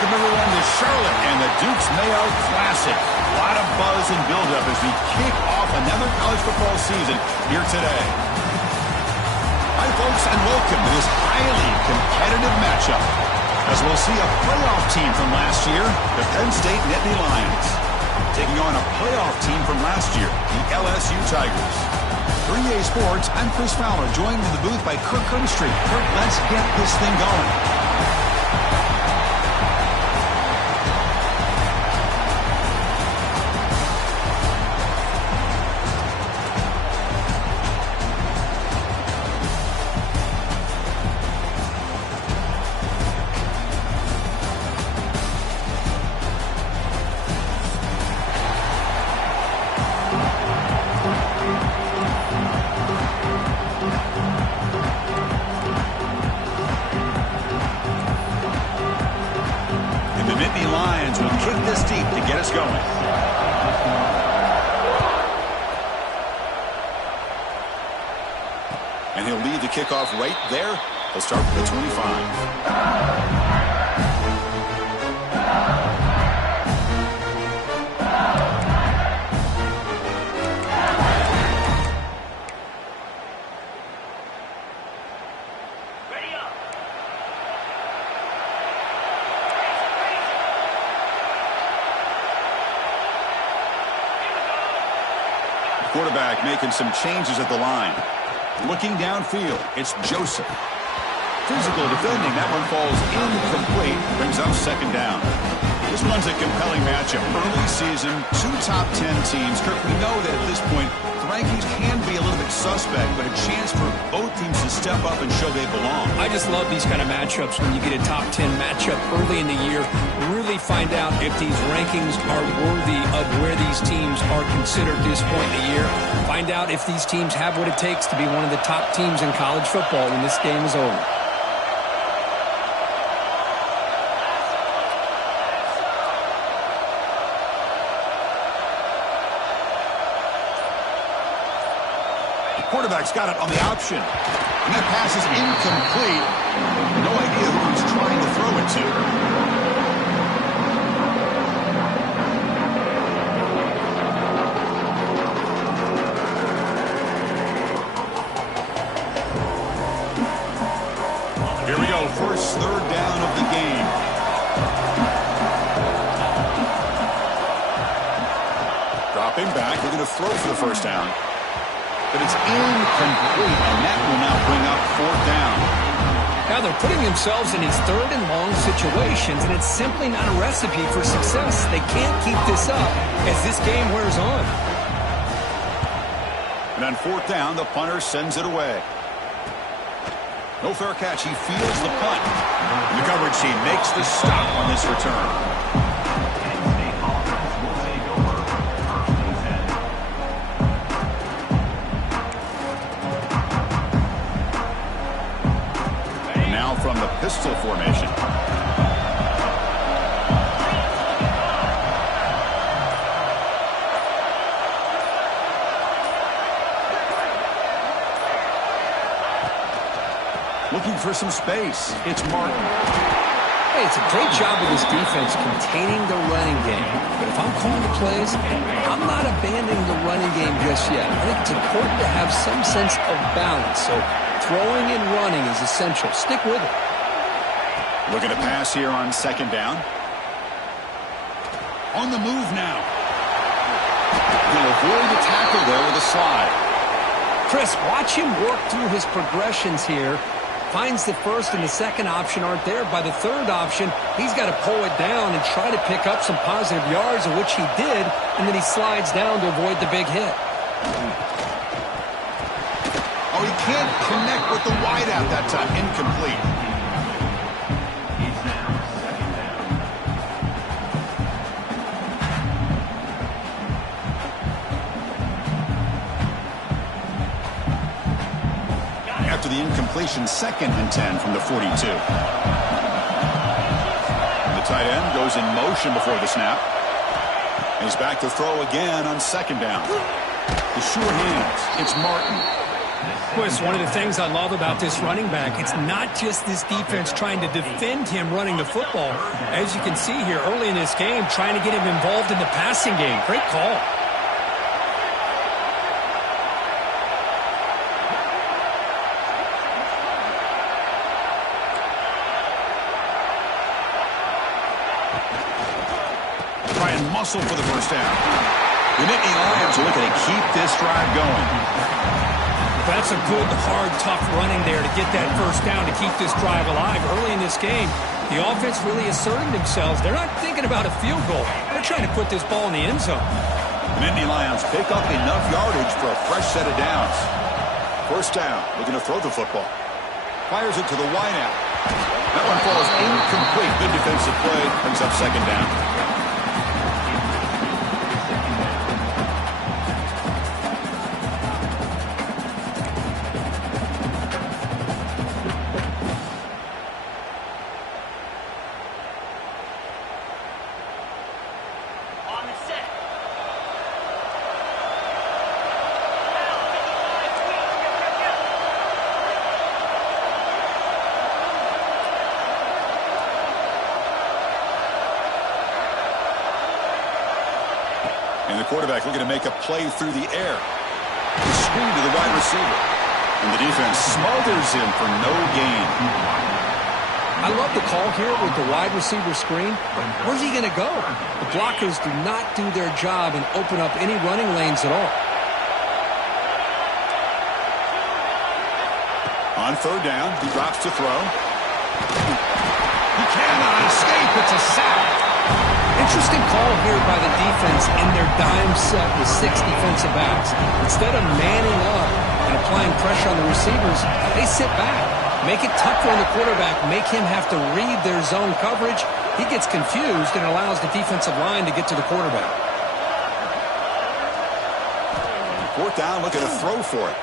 Welcome, everyone, to Charlotte and the Duke's Mayo Classic. A lot of buzz and buildup as we kick off another college football season here today. Hi, folks, and welcome to this highly competitive matchup, as we'll see a playoff team from last year, the Penn State Nittany Lions, taking on a playoff team from last year, the LSU Tigers. For EA Sports, I'm Chris Fowler, joined in the booth by Kirk Street. Kirk, let's get this thing going. And he'll lead the kickoff right there. He'll start with the 25. Quarterback making some changes at the line. Looking downfield, it's Joseph. Physical defending, that one falls incomplete, brings up second down. This one's a compelling matchup. Early season, two top 10 teams. Kirk, we know that at this point, the rankings can be a little bit suspect, but a chance for both teams to step up and show they belong. I just love these kind of matchups when you get a top 10 matchup early in the year. Really find out if these rankings are worthy of where these teams are considered at this point in the year. Find out if these teams have what it takes to be one of the top teams in college football when this game is over. Quarterback's got it on the option. And that pass is incomplete. No idea who he's trying to throw it to. Here we go. First third down of the game. Dropping back. We're going to throw for the first down. But it's incomplete, and that will now bring up fourth down. Now they're putting themselves in these third and long situations, and it's simply not a recipe for success. They can't keep this up as this game wears on. And on fourth down, the punter sends it away. No fair catch. He fields the punt. And the coverage team makes the stop on this return. From the pistol formation. Looking for some space. It's Martin. Hey, it's a great job of this defense containing the running game. But if I'm calling the plays, I'm not abandoning the running game just yet. I think it's important to have some sense of balance. So throwing and running is essential. Stick with it. Looking to pass here on second down. On the move now. He'll avoid the tackle there with a slide. Chris, watch him work through his progressions here. Finds the first and the second option aren't there. By the third option, he's got to pull it down and try to pick up some positive yards, of which he did, and then he slides down to avoid the big hit. Oh, he can't connect with the wideout that time. Incomplete. After the incompletion, 2nd and 10 from the 42. The tight end goes in motion before the snap. He's back to throw again on second down. The sure hands. It's Martin. Chris, one of the things I love about this running back, it's not just this defense trying to defend him running the football. As you can see here early in this game, trying to get him involved in the passing game. Great call. Try and muscle for the first down. The Nittany Lions are looking to keep this drive going. That's a good, hard, tough running there to get that first down to keep this drive alive. Early in this game, the offense really asserting themselves. They're not thinking about a field goal. They're trying to put this ball in the end zone. The Nittany Lions pick up enough yardage for a fresh set of downs. First down, looking to throw the football. Fires it to the wideout. That one falls incomplete. Good defensive play. Brings up second down. And the quarterback looking to make a play through the air. The screen to the wide receiver. And the defense smothers him for no gain. I love the call here with the wide receiver screen. Where's he going to go? The blockers do not do their job and open up any running lanes at all. On third down, he drops to throw. He cannot escape. It's a sack. Interesting call here by the defense in their dime set with 6 defensive backs. Instead of manning up and applying pressure on the receivers, they sit back. Make it tougher on the quarterback. Make him have to read their zone coverage. He gets confused and allows the defensive line to get to the quarterback. Fourth down, looking to throw for it.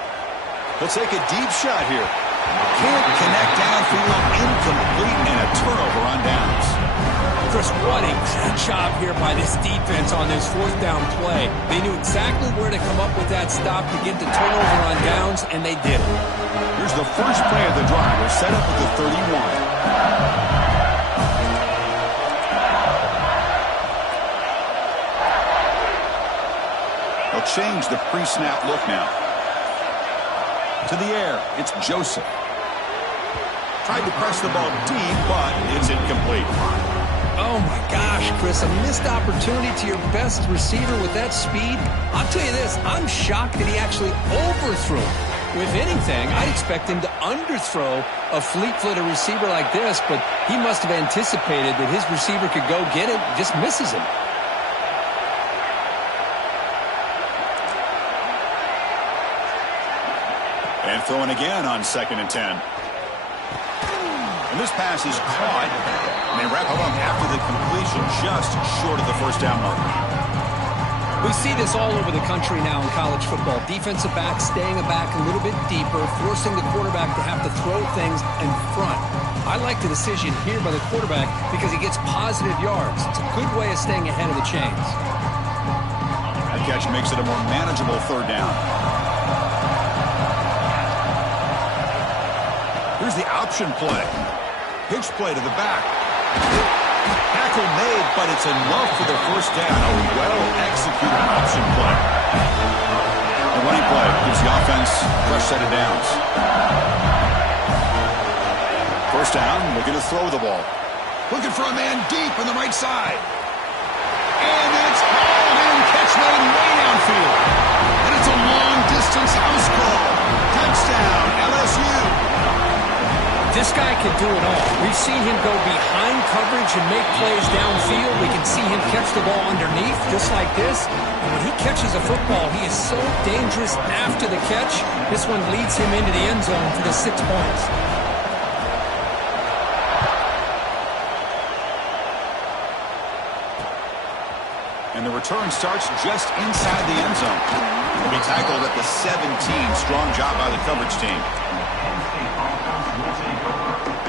He'll take a deep shot here. Can't connect downfield, incomplete, and a turnover on downs. Chris, what a great job here by this defense on this fourth down play. They knew exactly where to come up with that stop to get the turnover on downs, and they did it. Here's the first play of the drive. We're set up at the 31. They'll change the pre-snap look now. To the air, it's Joseph. Tried to press the ball deep, but it's incomplete. Oh, my gosh, Chris, a missed opportunity to your best receiver with that speed. I'll tell you this, I'm shocked that he actually overthrew him. If anything, I'd expect him to underthrow a fleet-footed receiver like this, but he must have anticipated that his receiver could go get it, just misses him. And throwing again on 2nd and 10. And this pass is caught. And they wrap it up after the completion, just short of the first down marker. We see this all over the country now in college football. Defensive backs staying back a little bit deeper, forcing the quarterback to have to throw things in front. I like the decision here by the quarterback because he gets positive yards. It's a good way of staying ahead of the chains. That catch makes it a more manageable third down. Here's the option play. Pitch play to the back. Tackle made, but it's enough for the first down. A well-executed option play. The running play gives the offense a fresh set of downs. First down, looking to throw the ball. Looking for a man deep on the right side. And it's hauled in, catch made way downfield. And it's a long-distance house call. Touchdown, LSU. This guy can do it all. We've seen him go behind coverage and make plays downfield. We can see him catch the ball underneath, just like this. And when he catches a football, he is so dangerous after the catch. This one leads him into the end zone for the 6 points. And the return starts just inside the end zone. He'll be tackled at the 17. Strong job by the coverage team.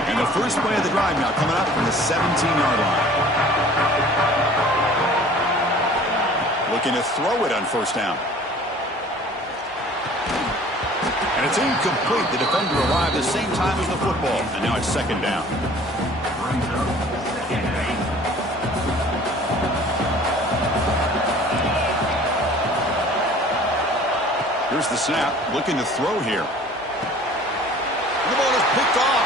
And the first play of the drive now coming up from the 17-yard line. Looking to throw it on first down. And it's incomplete. The defender arrived the same time as the football. And now it's second down. Here's the snap. Looking to throw here. The ball is picked off.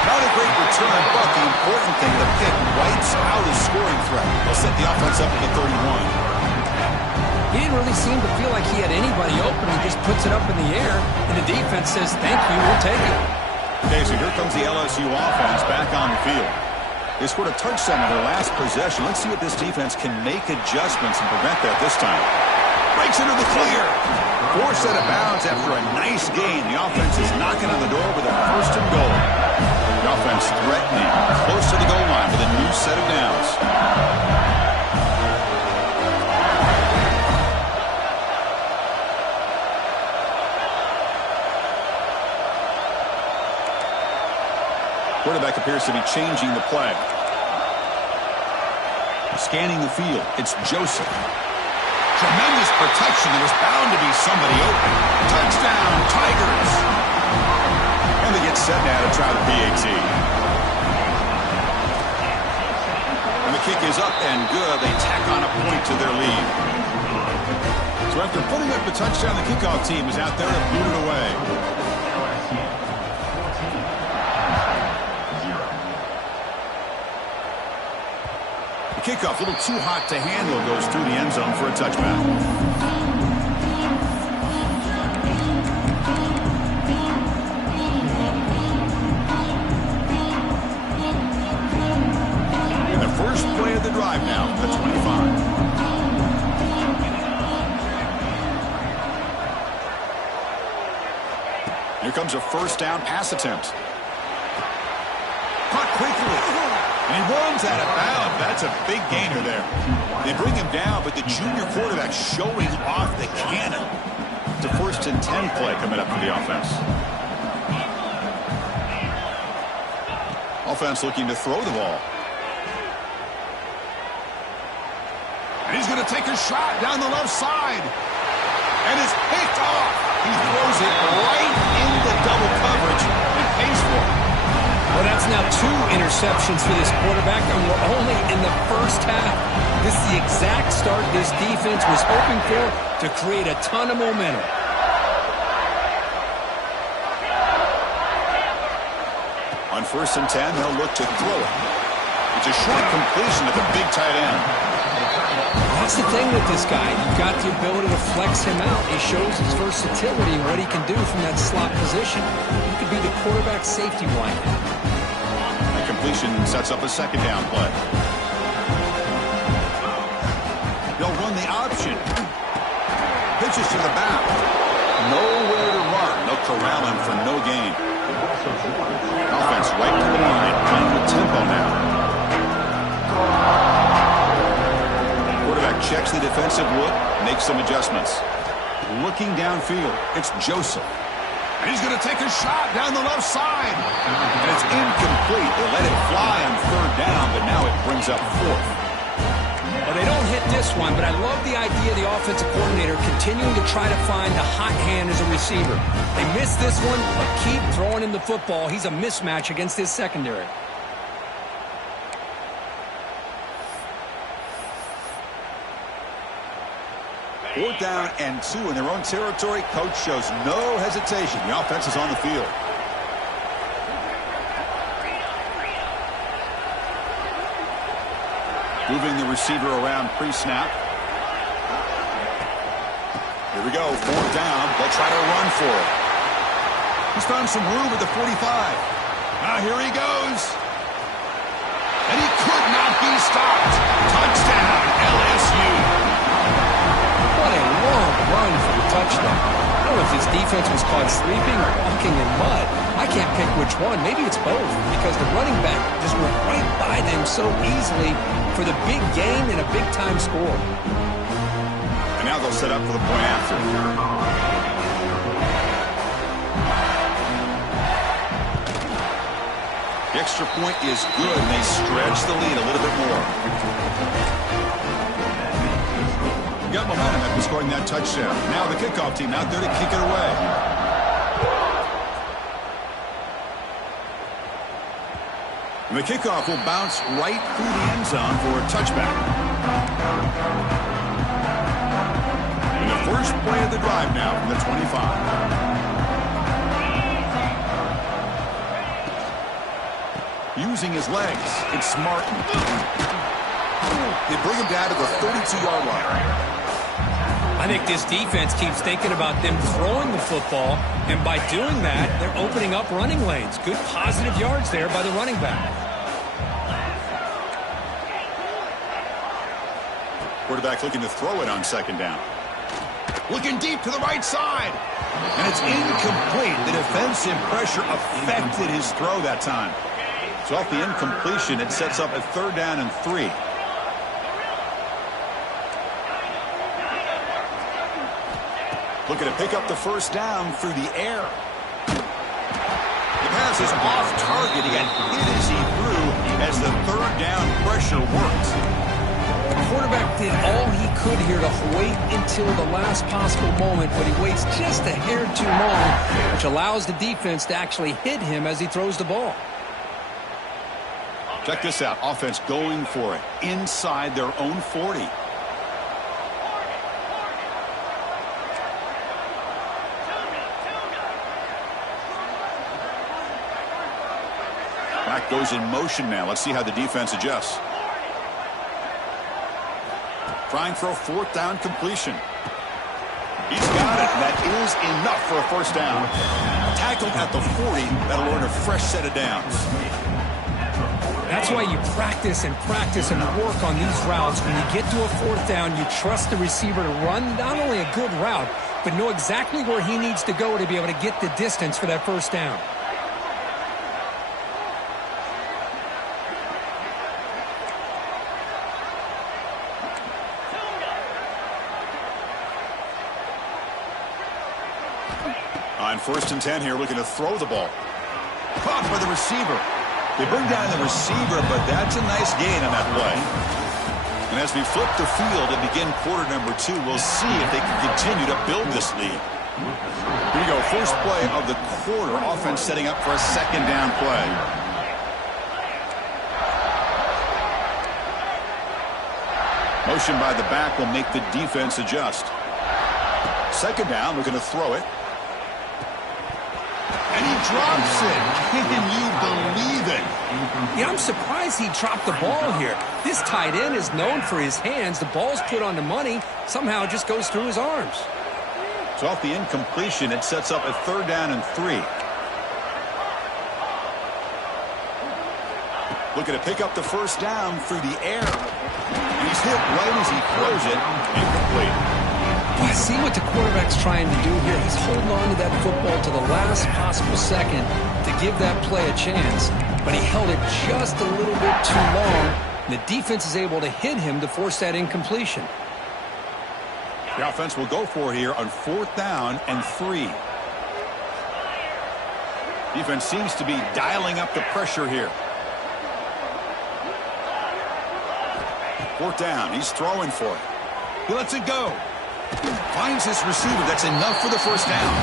Not a great return, but the important thing, the pick wipes out his scoring threat. They'll set the offense up at the 31. He didn't really seem to feel like he had anybody open. He just puts it up in the air, and the defense says, thank you, we'll take it. Okay, so here comes the LSU offense back on the field. They scored a touchdown on their last possession. Let's see if this defense can make adjustments and prevent that this time. Breaks into the clear. Forced out of bounds after a nice gain. The offense is knocking on the door with a first and goal. The offense threatening, close to the goal line with a new set of downs. Quarterback appears to be changing the play. Scanning the field, it's Joseph. Tremendous protection. There was bound to be somebody open. Touchdown, Tigers. And they get set now to try the PAT. And the kick is up and good. They tack on a point to their lead. So after putting up the touchdown, the kickoff team is out there to boot it away. The kickoff, a little too hot to handle, goes through the end zone for a touchback. And the first play of the drive now, the 25. Here comes a first down pass attempt. Caught quickly. And he runs out of bounds. That's a big gainer there. They bring him down, but the junior quarterback showing off the cannon. It's a 1st and 10 play coming up for the offense. Offense looking to throw the ball. And he's going to take a shot down the left side. And it's picked off. He throws it right into double coverage and pays for it. Well, that's now 2 interceptions for this quarterback, and we're only in the first half. This is the exact start this defense was hoping for to create a ton of momentum. On 1st and 10, they'll look to throw it. It's a short completion to the big tight end. That's the thing with this guy. You've got the ability to flex him out. He shows his versatility and what he can do from that slot position. He could be the quarterback safety blanket. That completion sets up a second down play. They'll run the option. Pitches to the back. Nowhere to run. They'll corral him for no gain. Offense right to the line. Playing with tempo now. Quarterback checks the defensive look, makes some adjustments. Looking downfield, it's Joseph. And he's going to take a shot down the left side. And it's incomplete. They let it fly on 3rd down, but now it brings up 4th. Well, they don't hit this one, but I love the idea of the offensive coordinator continuing to try to find the hot hand as a receiver. They missed this one, but keep throwing him the football. He's a mismatch against his secondary. Fourth down and 2 in their own territory. Coach shows no hesitation. The offense is on the field. Moving the receiver around pre-snap. Here we go. 4th down. They'll try to run for it. He's found some room at the 45. Now here he goes. And he could not be stopped. Touchdown, LSU. What a long run for the touchdown. I don't know if his defense was caught sleeping or walking in mud. I can't pick which one. Maybe it's both, because the running back just went right by them so easily for the big gain and a big-time score. And now they'll set up for the point after. The extra point is good, and they stretch the lead a little bit more. Got momentum after scoring that touchdown. Now the kickoff team out there to kick it away. And the kickoff will bounce right through the end zone for a touchback. And the first play of the drive now from the 25. Using his legs, it's Martin. They bring him down to the 32-yard line. I think this defense keeps thinking about them throwing the football, and by doing that, they're opening up running lanes. Good positive yards there by the running back. Quarterback looking to throw it on second down. Looking deep to the right side. And it's incomplete. The defensive pressure affected his throw that time. So off the incompletion, it sets up a 3rd down and 3. Looking to pick up the first down through the air. The pass is off target. He got hit as he threw as the 3rd down pressure worked. The quarterback did all he could here to wait until the last possible moment, but he waits just a hair too long, which allows the defense to actually hit him as he throws the ball. Check this out. Offense going for it inside their own 40. Back goes in motion now. Let's see how the defense adjusts. Trying for a 4th down completion. He's got it. That is enough for a first down. Tackled at the 40. That'll earn a fresh set of downs. That's why you practice and practice and work on these routes. When you get to a 4th down, you trust the receiver to run not only a good route, but know exactly where he needs to go to be able to get the distance for that first down. On 1st and 10 here, looking to throw the ball. Caught by the receiver. They bring down the receiver, but that's a nice gain on that play. And as we flip the field and begin quarter number 2, we'll see if they can continue to build this lead. Here you go, first play of the quarter. Offense setting up for a 2nd down play. Motion by the back will make the defense adjust. 2nd down, looking to throw it. And he drops it. Can you believe it? Yeah, I'm surprised he dropped the ball here. This tight end is known for his hands. The ball's put on the money. Somehow it just goes through his arms. So off the incompletion, it sets up a 3rd down and 3. Looking to pick up the first down through the air. And he's hit right as he throws it. Incomplete. I see what the quarterback's trying to do here. He's holding on to that football to the last possible second to give that play a chance. But he held it just a little bit too long. And the defense is able to hit him to force that incompletion. The offense will go for it here on 4th down and 3. Defense seems to be dialing up the pressure here. 4th down. He's throwing for it. He lets it go. Finds his receiver. That's enough for the first down.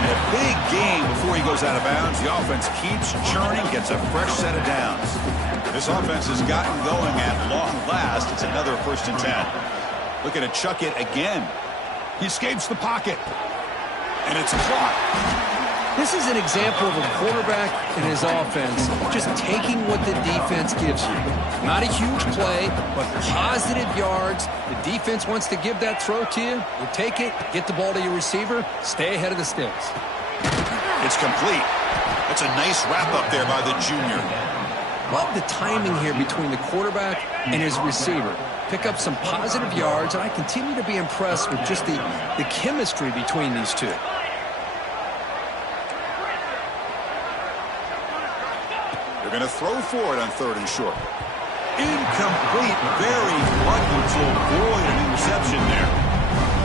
And a big gain before he goes out of bounds. The offense keeps churning, gets a fresh set of downs. This offense has gotten going at long last. It's another 1st and 10. Looking to chuck it again. He escapes the pocket. And it's caught. This is an example of a quarterback and his offense just taking what the defense gives you. Not a huge play, but positive yards. The defense wants to give that throw to you. You take it, get the ball to your receiver, stay ahead of the sticks. It's complete. That's a nice wrap-up there by the junior. Love the timing here between the quarterback and his receiver. Pick up some positive yards, and I continue to be impressed with just the chemistry between these two. They're going to throw for it on 3rd and short. Incomplete. Very lucky to avoid an interception there.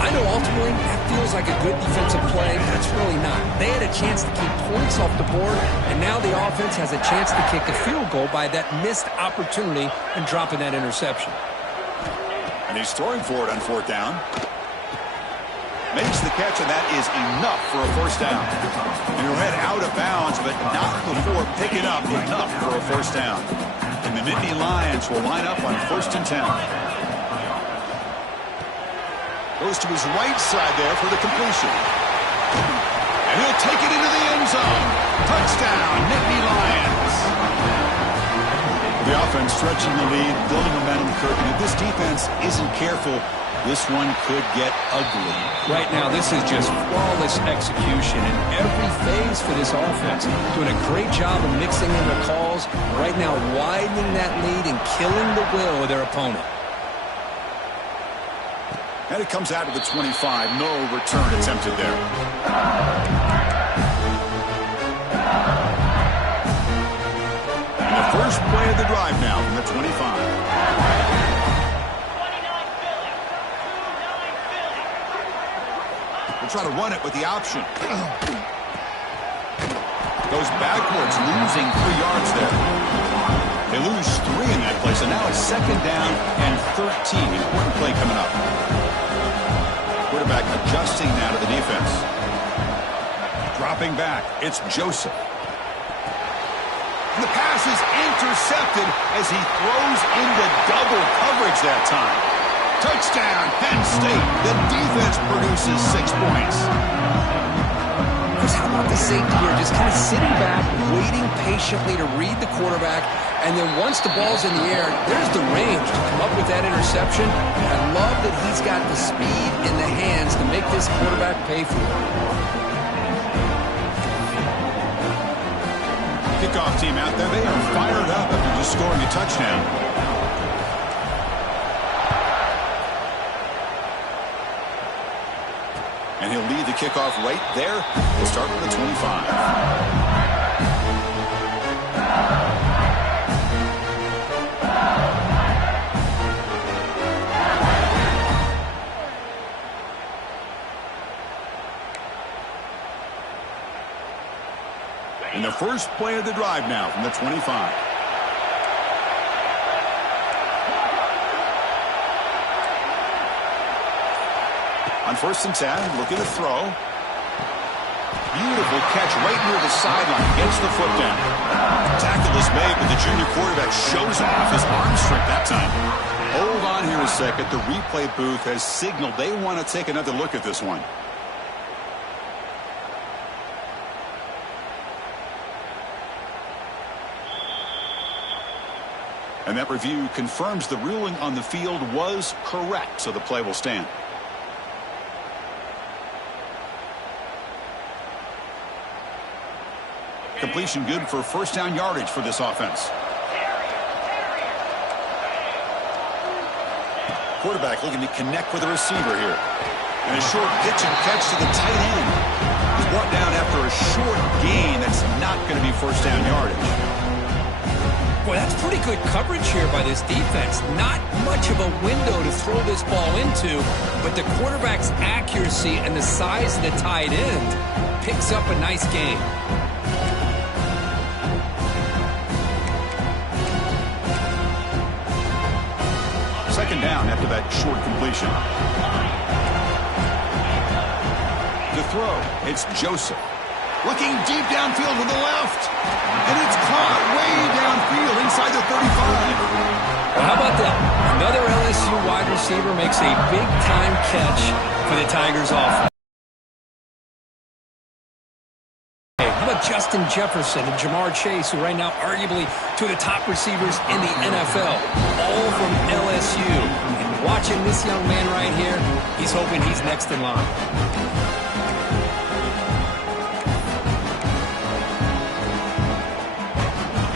I know ultimately that feels like a good defensive play, but it's really not. They had a chance to keep points off the board, and now the offense has a chance to kick a field goal by that missed opportunity and dropping that interception. And he's throwing for it on 4th down. Makes the catch, and that is enough for a first down. And he'll head out of bounds, but not before picking up enough for a first down. And the Nittany Lions will line up on 1st and 10. Goes to his right side there for the completion. And he'll take it into the end zone. Touchdown, Nittany Lions. The offense stretching the lead, building momentum, Kirk. And if this defense isn't careful, this one could get ugly. Right now, this is just flawless execution in every phase for this offense. Doing a great job of mixing in the calls. Right now, widening that lead and killing the will of their opponent. And it comes out to the 25. No return attempted there. And the first play of the drive now from the 25. Try to run it with the option. Goes backwards, losing 3 yards there. They lose 3 in that play, so now it's 2nd down and 13. Important play coming up. Quarterback adjusting now to the defense. Dropping back, it's Joseph. And the pass is intercepted as he throws into double coverage that time. Touchdown, Penn State. The defense produces 6 points. Chris, how about the safety here? Just kind of sitting back, waiting patiently to read the quarterback, and then once the ball's in the air, there's the range to come up with that interception. And I love that he's got the speed in the hands to make this quarterback pay for it. Kickoff team out there, they are fired up after just scoring a touchdown. And he'll lead the kickoff right there. We'll start with the 25. And the first play of the drive now from the 25. On 1st and 10, looking to throw. Beautiful catch right near the sideline. Gets the foot down. Tackle is made, but the junior quarterback shows off his arm strength that time. Hold on here a second. The replay booth has signaled they want to take another look at this one. And that review confirms the ruling on the field was correct, so the play will stand. Completion good for 1st down yardage for this offense. Quarterback looking to connect with the receiver here. And a short pitch and catch to the tight end. He's brought down after a short gain. That's not going to be 1st down yardage. Boy, that's pretty good coverage here by this defense. Not much of a window to throw this ball into, but the quarterback's accuracy and the size of the tight end picks up a nice gain. Second down after that short completion. To throw, it's Joseph. Looking deep downfield to the left. And it's caught way downfield inside the 35. Well, how about that? Another LSU wide receiver makes a big-time catch for the Tigers offense. How about Justin Jefferson and Jamar Chase, who right now arguably two of the top receivers in the NFL, all from LSU. And watching this young man right here, he's hoping he's next in line.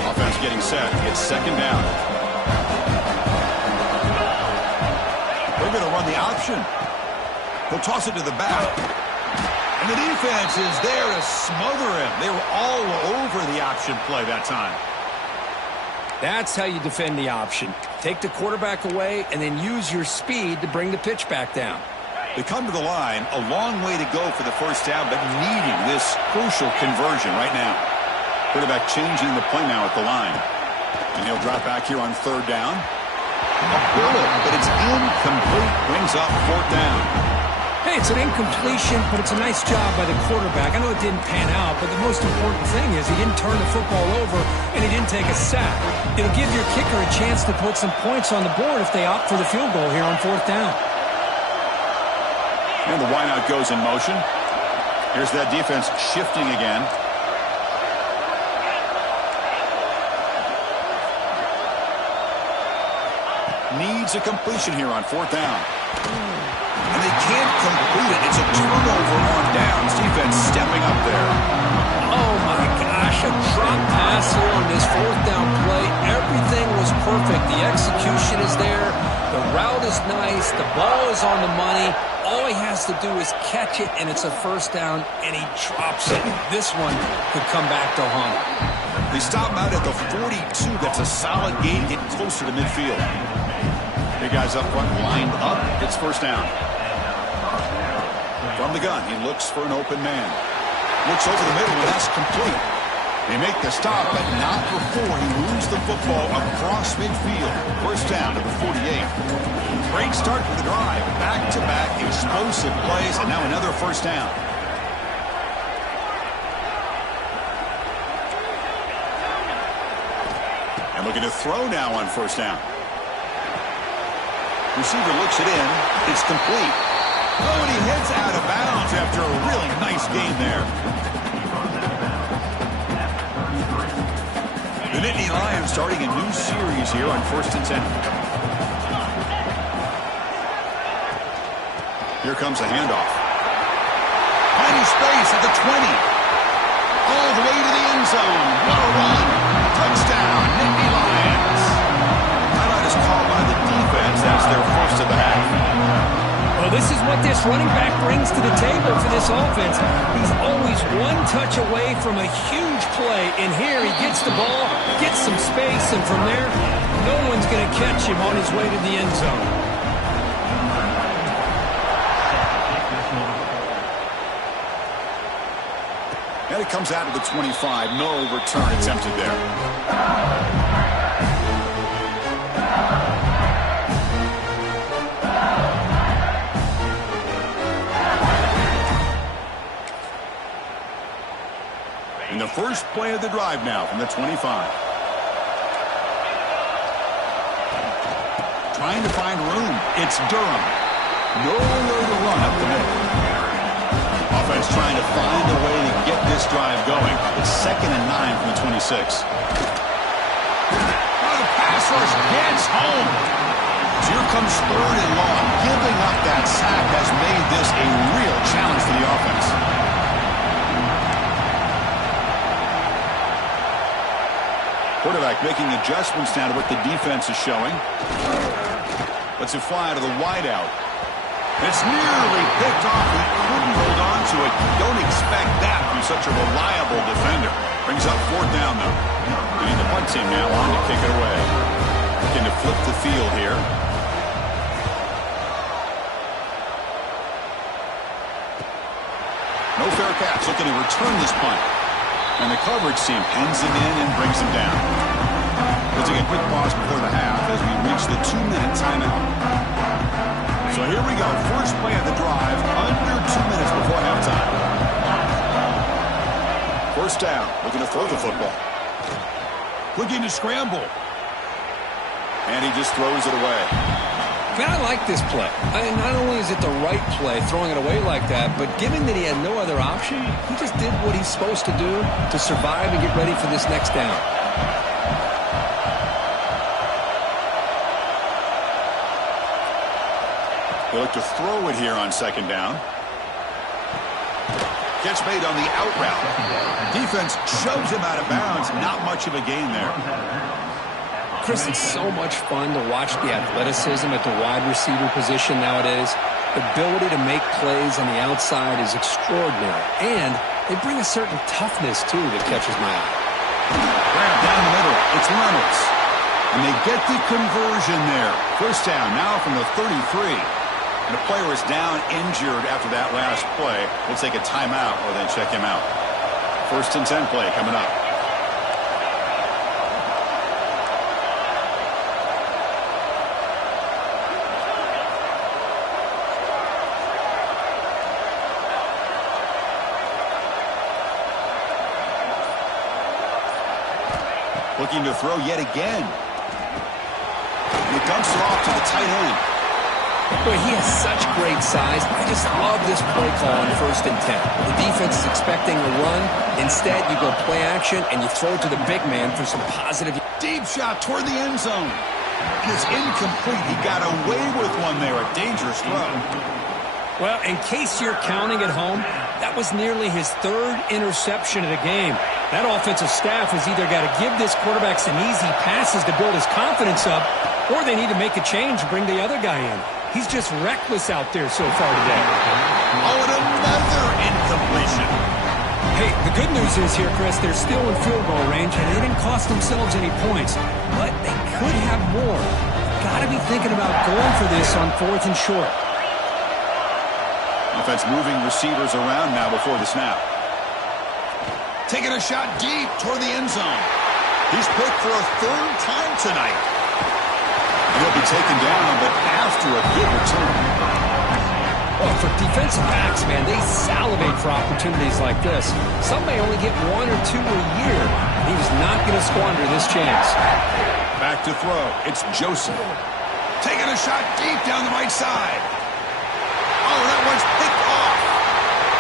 Offense getting set. It's second down. They're going to run the option. He'll toss it to the back. And the defense is there to smother him. They were all over the option play that time. That's how you defend the option. Take the quarterback away and then use your speed to bring the pitch back down. They come to the line, a long way to go for the first down, but needing this crucial conversion right now. Quarterback changing the play now at the line. And he'll drop back here on third down. A bullet, but it's incomplete. Brings up fourth down. Hey, say it's an incompletion, but it's a nice job by the quarterback. I know it didn't pan out, but the most important thing is he didn't turn the football over and he didn't take a sack. It'll give your kicker a chance to put some points on the board if they opt for the field goal here on 4th down. And the wideout goes in motion. Here's that defense shifting again. Needs a completion here on 4th down. And they can't complete it. It's a turnover on downs. Defense stepping up there. Oh, my gosh. A drop pass here on this 4th down play. Everything was perfect. The execution is there. The route is nice. The ball is on the money. All he has to do is catch it, and it's a 1st down, and he drops it. This one could come back to haunt him. They stop out at the 42. That's a solid gain, getting closer to midfield. Big guys up front, lined up. It's 1st down. From the gun, he looks for an open man. Looks over the middle, and that's complete. They make the stop, but not before he moves the football across midfield. 1st down to the 48. Great start for the drive. Back-to-back explosive plays, and now another 1st down. And looking to throw now on 1st down. Receiver looks it in. It's complete. Oh, and he heads out of bounds after a really nice game there. The Nittany Lions starting a new series here on 1st and 10. Here comes a handoff. Finding space at the 20. All the way to the end zone. What a run. Touchdown, Nittany Lions. Highlight is called by the defense as their 1st of the half. Well, this is what this running back brings to the table for this offense. He's always one touch away from a huge play. And here he gets the ball, gets some space, and from there, no one's going to catch him on his way to the end zone. And it comes out of the 25. No return attempted there. In the first play of the drive now from the 25. Trying to find room. It's Durham. Nowhere to run up the middle. Offense trying to find a way to get this drive going. It's 2nd and 9 from the 26. Oh, the pass rush gets home. Here comes 3rd and long. Giving up that sack has made this a real challenge for the offense. Quarterback making adjustments now to what the defense is showing. Lets it fly to the wideout. It's nearly picked off. He couldn't hold on to it. You don't expect that from such a reliable defender. Brings up 4th down, though. We need the punt team now on to kick it away. Looking to flip the field here. No fair catch. Looking to return this punt. And the coverage team pins him in and brings him down. We'll take a quick pause before the half as we reach the 2-minute timeout. So here we go. First play of the drive. Under 2 minutes before halftime. 1st down. Looking to throw the football. Looking to scramble. And he just throws it away. Man, I like this play. Not only is it the right play, throwing it away like that, but given that he had no other option, he just did what he's supposed to do to survive and get ready for this next down. They look to throw it here on 2nd down. Catch made on the out route. Defense shoves him out of bounds. Not much of a gain there. Chris, it's so much fun to watch the athleticism at the wide receiver position nowadays. The ability to make plays on the outside is extraordinary. And they bring a certain toughness, too, that catches my eye. Grab down the middle. It's Reynolds. And they get the conversion there. 1st down now from the 33. And the player is down injured after that last play. We'll take a timeout or then check him out. 1st and 10 play coming up. Looking to throw yet again. And he dumps it off to the tight end. Boy, he has such great size. I just love this play call on 1st and 10. The defense is expecting a run. Instead, you go play action, and you throw it to the big man for some positive. Deep shot toward the end zone. And it's incomplete. He got away with one there. A dangerous throw. Well, in case you're counting at home, that was nearly his 3rd interception of the game. That offensive staff has either got to give this quarterback some easy passes to build his confidence up, or they need to make a change and bring the other guy in. He's just reckless out there so far today. Oh, and another incompletion. Hey, the good news is here, Chris, they're still in field goal range, and they didn't cost themselves any points. But they could have more. Got to be thinking about going for this on 4th and short. Offense moving receivers around now before the snap. Taking a shot deep toward the end zone. He's picked for a 3rd time tonight. And he'll be taken down, but after a good return. Well, for defensive backs, man, they salivate for opportunities like this. Some may only get 1 or 2 a year. He's not going to squander this chance. Back to throw. It's Joseph. Taking a shot deep down the right side. Oh, that one's picked off.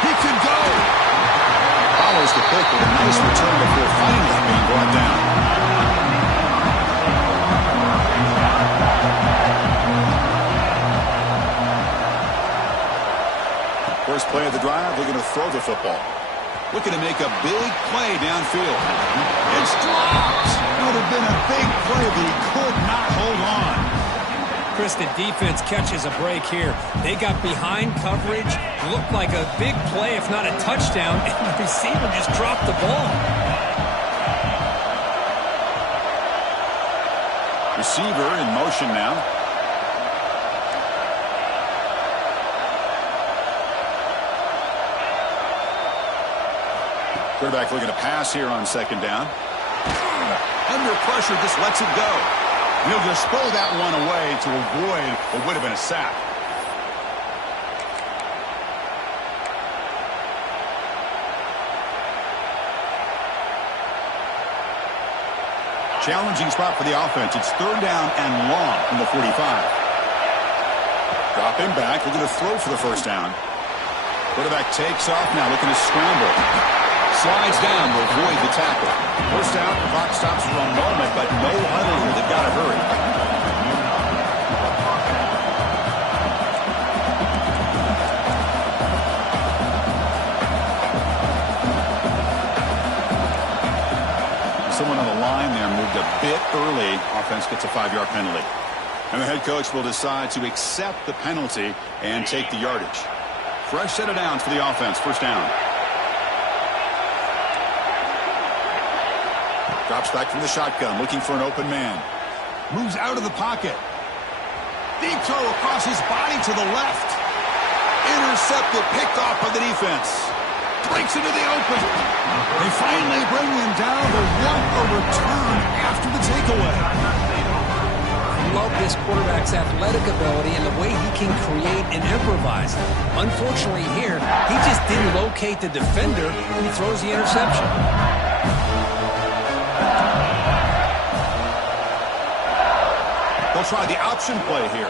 He can go. Follows the pick with a nice return before finally being brought down. First play of the drive, looking to throw the football. Looking to make a big play downfield. It's dropped. It would have been a big play, but he could not hold on. Chris, the defense catches a break here. They got behind coverage, looked like a big play, if not a touchdown, and the receiver just dropped the ball. Receiver in motion now. Quarterback looking to pass here on 2nd down. Under pressure, just lets it go. He'll just throw that one away to avoid what would have been a sack. Challenging spot for the offense. It's 3rd down and long from the 45. Dropping back, looking to throw for the 1st down. Quarterback takes off now, looking to scramble. Slides down to avoid the tackle. 1st down, the clock stops for a moment, but no huddle here. They've got to hurry. Someone on the line there moved a bit early. Offense gets a 5-yard penalty. And the head coach will decide to accept the penalty and take the yardage. Fresh set of downs for the offense. 1st down. Drops back from the shotgun, looking for an open man. Moves out of the pocket. Deep throw across his body to the left. Intercepted, picked off by the defense. Breaks into the open. They finally bring him down, but want a return after the takeaway. I love this quarterback's athletic ability and the way he can create and improvise. Unfortunately here, he just didn't locate the defender and he throws the interception. They'll try the option play here.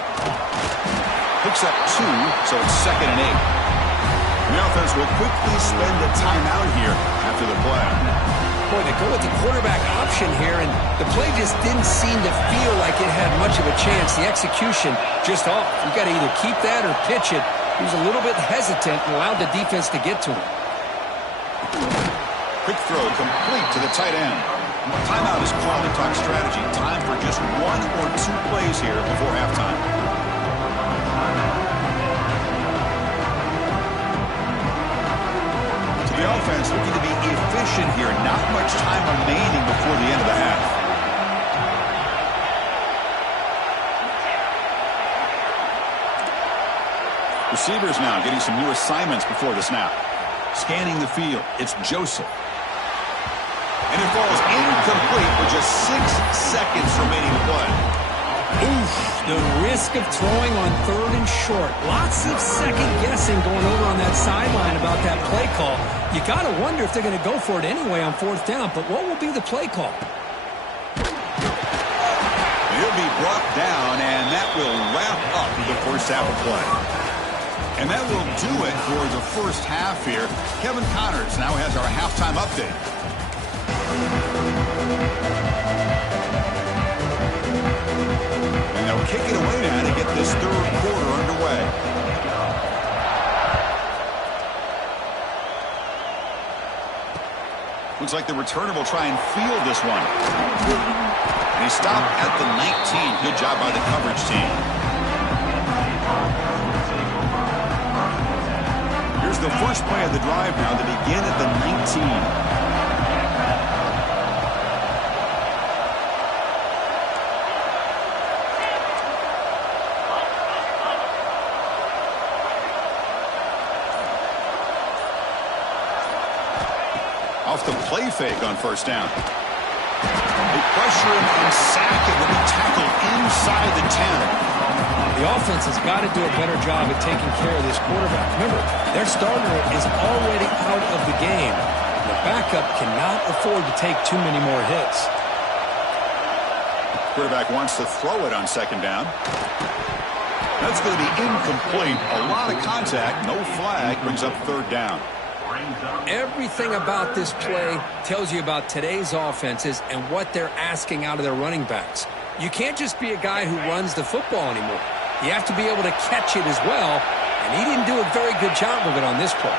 Picks up 2, so it's 2nd and 8. The offense will quickly spend a timeout here after the play. Boy, they go with the quarterback option here, and the play just didn't seem to feel like it had much of a chance. The execution just off. You got to either keep that or pitch it. He was a little bit hesitant and allowed the defense to get to him. Quick throw complete to the tight end. Timeout is called to talk strategy. Time for just 1 or 2 plays here before halftime. So the offense looking to be efficient here. Not much time remaining before the end of the half. Receivers now getting some new assignments before the snap. Scanning the field. It's Joseph. And it falls incomplete with just 6 seconds remaining to play. Oof, the risk of throwing on 3rd and short. Lots of second guessing going over on that sideline about that play call. You got to wonder if they're going to go for it anyway on 4th down, but what will be the play call? brought down, and that will wrap up the first half of play. And that will do it for the first half here. Kevin Connors now has our halftime update. And they'll kick it away now to get this third quarter underway. Looks like the returner will try and field this one. And he stopped at the 19. Good job by the coverage team. Here's the first play of the drive now to begin at the 19. Off the play fake on first down. They pressure him and sack it when he tackled inside the 10. The offense has got to do a better job at taking care of this quarterback. Remember, their starter is already out of the game. The backup cannot afford to take too many more hits. Quarterback wants to throw it on second down. That's going to be incomplete. A lot of contact. No flag. Brings up third down. Everything about this play tells you about today's offenses and what they're asking out of their running backs. You can't just be a guy who runs the football anymore. You have to be able to catch it as well, and he didn't do a very good job of it on this play.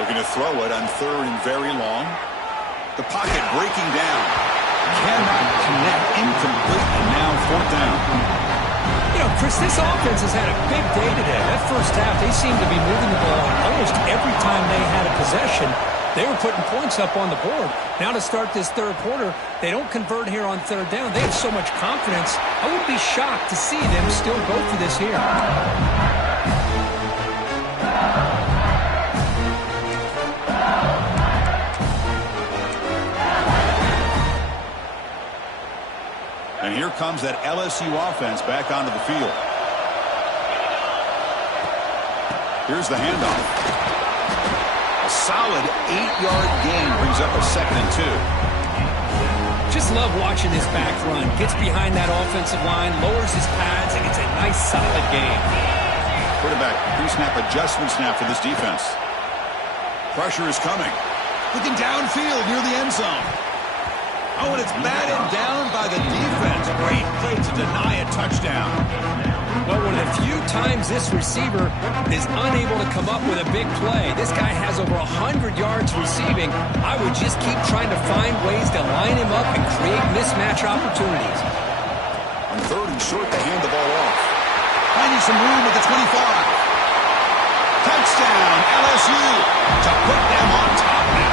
Looking to throw it on third and very long. The pocket breaking down. Cannot connect, incomplete, and now fourth down. You know, Chris, this offense has had a big day today. That first half, they seemed to be moving the ball almost every time they had a possession. They were putting points up on the board. Now to start this third quarter, they don't convert here on third down. They have so much confidence. I would be shocked to see them still go for this here. And here comes that LSU offense back onto the field. Here's the handoff. A solid 8-yard gain brings up a 2nd and 2. Just love watching this back run. Gets behind that offensive line, lowers his pads, and it's a nice solid gain. Quarterback pre-snap adjustment snap for this defense. Pressure is coming. Looking downfield near the end zone. Oh, and it's batted down by the defense. Great play to deny a touchdown. Well, one of the few times this receiver is unable to come up with a big play. This guy has over 100 yards receiving. I would just keep trying to find ways to line him up and create mismatch opportunities. On third and short, they hand the ball off. Finding some room at the 25. Touchdown, LSU, to put them on top now.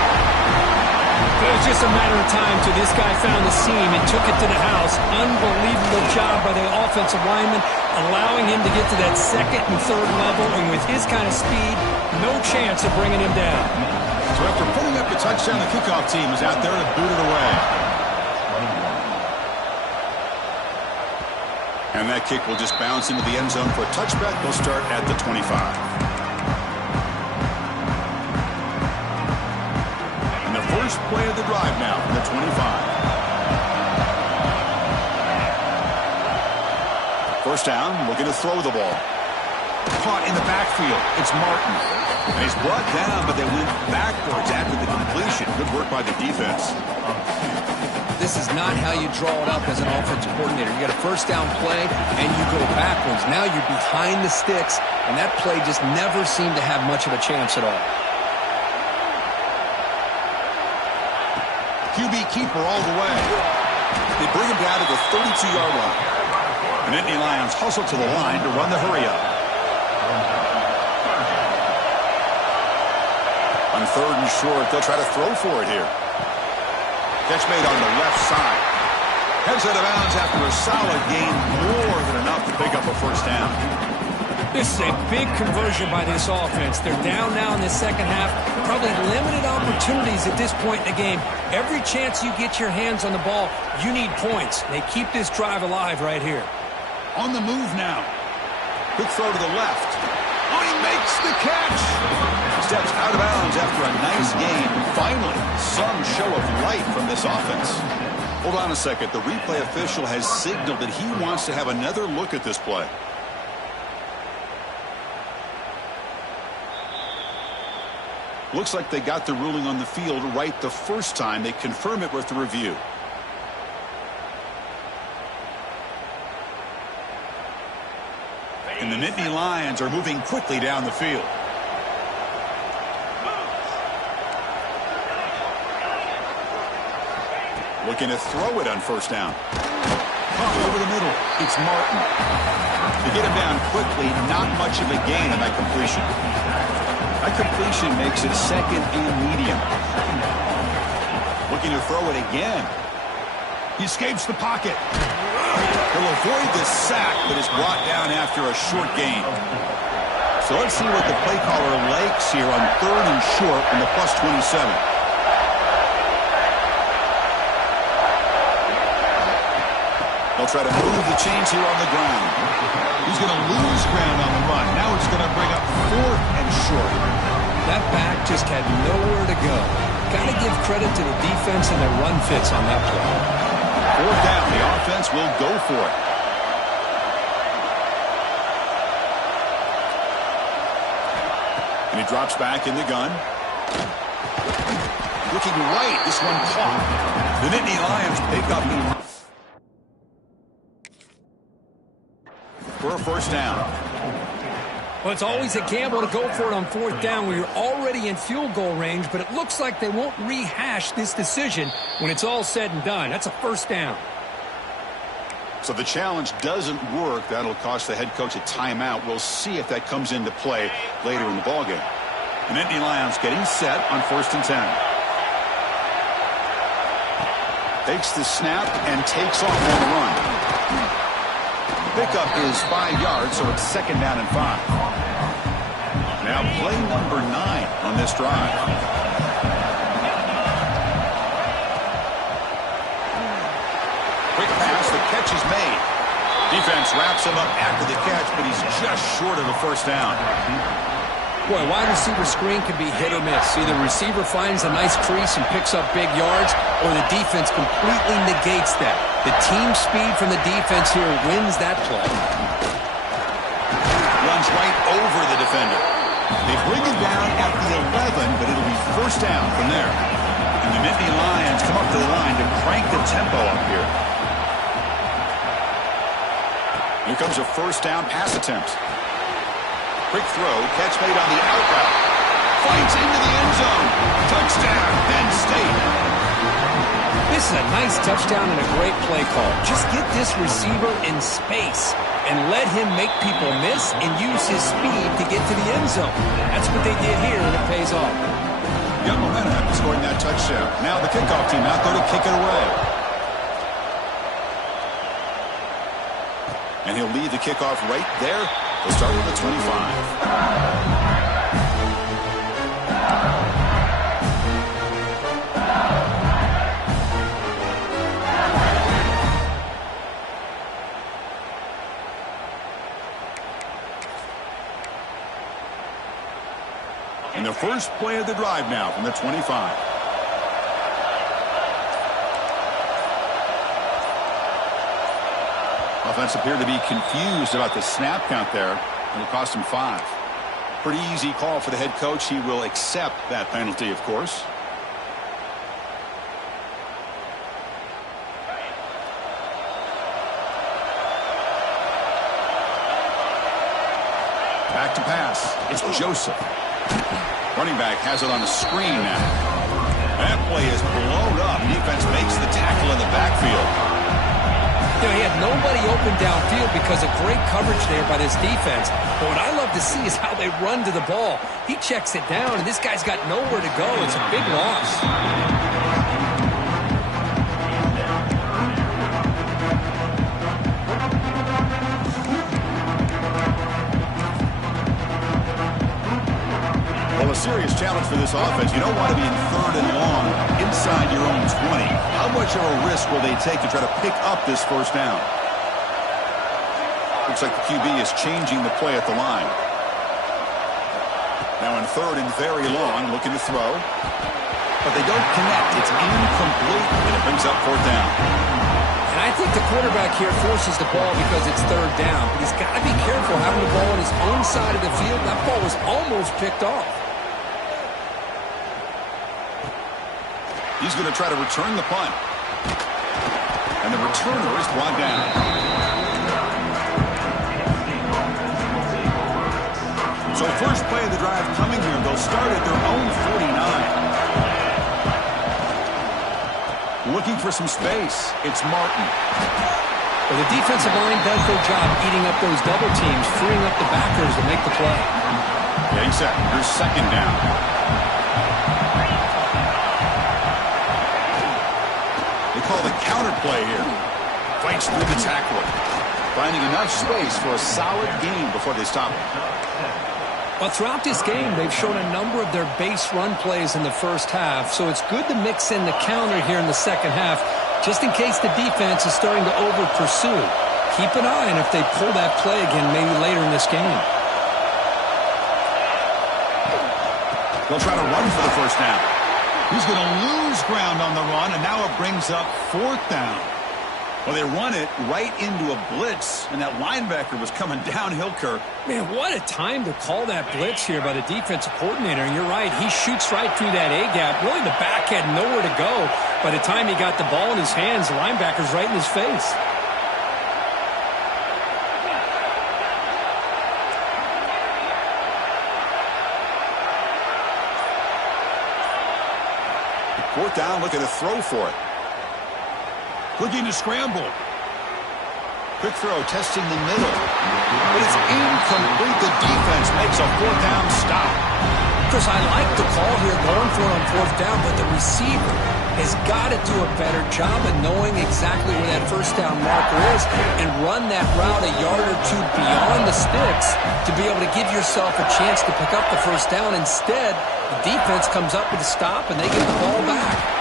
It was just a matter of time till this guy found the seam and took it to the house. Unbelievable job by the offensive lineman, allowing him to get to that second and third level, and with his kind of speed, no chance of bringing him down. So after putting up the touchdown, the kickoff team is out there to boot it away. And that kick will just bounce into the end zone for a touchback. They'll start at the 25. First play of the drive now from the 25. First down, looking to throw the ball. Caught in the backfield. It's Martin. And he's brought down, but they went backwards after the completion. Good work by the defense. This is not how you draw it up as an offensive coordinator. You got a first down play, and you go backwards. Now you're behind the sticks, and that play just never seemed to have much of a chance at all. QB keeper all the way. They bring him down to the 32-yard line. And Nittany Lions hustle to the line to run the hurry-up. On third and short, they'll try to throw for it here. Catch made on the left side. Heads out of bounds after a solid gain, more than enough to pick up a first down. This is a big conversion by this offense. They're down now in the second half. Probably limited opportunities at this point in the game. Every chance you get your hands on the ball, you need points. They keep this drive alive right here. On the move now. Quick throw to the left. Oh, he makes the catch. Steps out of bounds after a Nice game. Finally, some show of life from this offense. Hold on a second. The replay official has signaled that he wants to have another look at this play. Looks like they got the ruling on the field right the first time. They confirm it with the review. And the Nittany Lions are moving quickly down the field. Looking to throw it on first down. Over the middle. It's Martin. To get him down quickly, not much of a gain on that completion. That completion makes it second and medium. Looking to throw it again. He escapes the pocket. He'll avoid the sack, but is brought down after a short gain. So let's see what the play caller likes here on 3rd and short in the +27. They'll try to move the chains here on the ground. He's going to lose ground on the run. Now it's going to bring up 4th and short. That back just had nowhere to go. Got to give credit to the defense and their run fits on that play. 4th down. The offense will go for it. And he drops back in the gun. Looking right. This one caught. The Nittany Lions pick up the for a first down. Well, it's always a gamble to go for it on 4th down where you're already in field goal range, but it looks like they won't rehash this decision when it's all said and done. That's a first down. So the challenge doesn't work. That'll cost the head coach a timeout. We'll see if that comes into play later in the ballgame. The Nittany Lions getting set on 1st and 10. Takes the snap and takes off on the run. Pickup is 5 yards, so it's 2nd down and 5. Now play number 9 on this drive. Quick pass, the catch is made. Defense wraps him up after the catch, but he's just short of a first down. Boy, wide receiver screen can be hit or miss. Either receiver finds a nice crease and picks up big yards, or the defense completely negates that. The team speed from the defense here wins that play. Runs right over the defender. They bring him down at the 11, but it'll be first down from there. And the Nittany Lions come up to the line to crank the tempo up here. Here comes a first down pass attempt. Quick throw, catch made on the out route. Fights into the end zone. Touchdown, Penn State. This is a nice touchdown and a great play call. Just get this receiver in space and let him make people miss and use his speed to get to the end zone. That's what they did here, and it pays off. Got momentum after scoring that touchdown. Now the kickoff team out there to kick it away. And he'll lead the kickoff right there. They'll start with the 25. And the first play of the drive now from the 25. Offense appeared to be confused about the snap count there. It'll cost him 5. Pretty easy call for the head coach. He will accept that penalty, of course. Back to pass. It's Joseph. Running back has it on the screen now. That play is blown up. Defense makes the tackle in the backfield. You know, he had nobody open downfield because of great coverage there by this defense. But what I love to see is how they run to the ball. He checks it down, and this guy's got nowhere to go. It's a big loss. Well, a serious challenge for this offense. You don't want to be in 3rd and long inside your own 20. How much of a risk will they take to try to pick up this first down? Looks like the QB is changing the play at the line. Now on third and very long, looking to throw. But they don't connect. It's incomplete, and it brings up fourth down. And I think the quarterback here forces the ball because it's third down. But he's got to be careful having the ball on his own side of the field. That ball was almost picked off. He's going to try to return the punt. And the returner is brought down. So first play of the drive coming here. They'll start at their own 49. Looking for some space. It's Martin. Well, the defensive line does their job eating up those double teams, freeing up the backers to make the play. Getting set. Here's second down. They call the counter play here. Fights through the tackler. Finding enough space for a solid gain before they stop it. Well, throughout this game, they've shown a number of their base run plays in the first half, so it's good to mix in the counter here in the second half, just in case the defense is starting to over-pursue. Keep an eye on if they pull that play again maybe later in this game. They'll try to run for the first down. He's going to lose ground on the run, and now it brings up fourth down. Well, they run it right into a blitz, and that linebacker was coming downhill, Kirk. Man, what a time to call that blitz here by the defensive coordinator. And you're right, he shoots right through that A-gap. Really, the back had nowhere to go. By the time he got the ball in his hands, the linebacker's right in his face. Fourth down, looking to throw for it. Looking to scramble. Quick throw, testing the middle. But it's incomplete. The defense makes a fourth down stop. Chris, I like the call here going for it on fourth down, but the receiver has got to do a better job of knowing exactly where that first down marker is and run that route a yard or two beyond the sticks to be able to give yourself a chance to pick up the first down. Instead, the defense comes up with a stop and they get the ball back.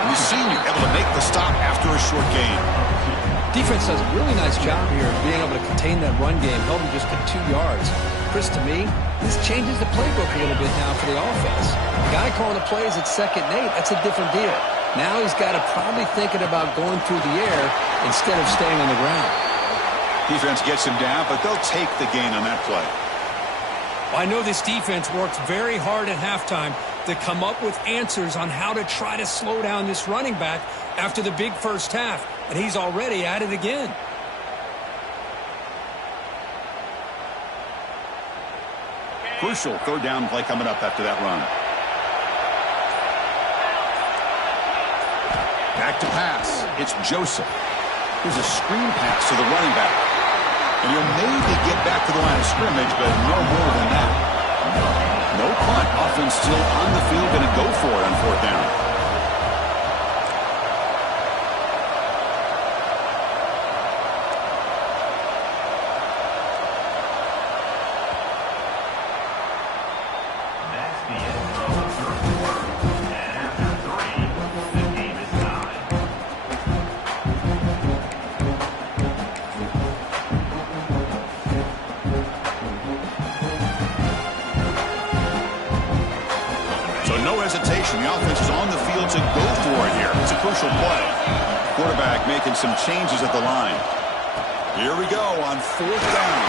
The senior able to make the stop after a short gain. Defense does a really nice job here of being able to contain that run game, help him just get 2 yards. Chris, to me, this changes the playbook a little bit now for the offense. The guy calling the plays at 2nd and 8, that's a different deal. Now he's got to probably thinking about going through the air instead of staying on the ground. Defense gets him down, but they'll take the gain on that play. Well, I know this defense worked very hard at halftime to come up with answers on how to try to slow down this running back after the big first half, and he's already at it again. Crucial third down play coming up after that run. Back to pass. It's Joseph. Here's a screen pass to the running back. And he'll maybe get back to the line of scrimmage, but no more than that. No punt. Offense still on the field, going to go for it on fourth down. The offense is on the field to go for it here. It's a crucial play. Quarterback making some changes at the line. Here we go on fourth down.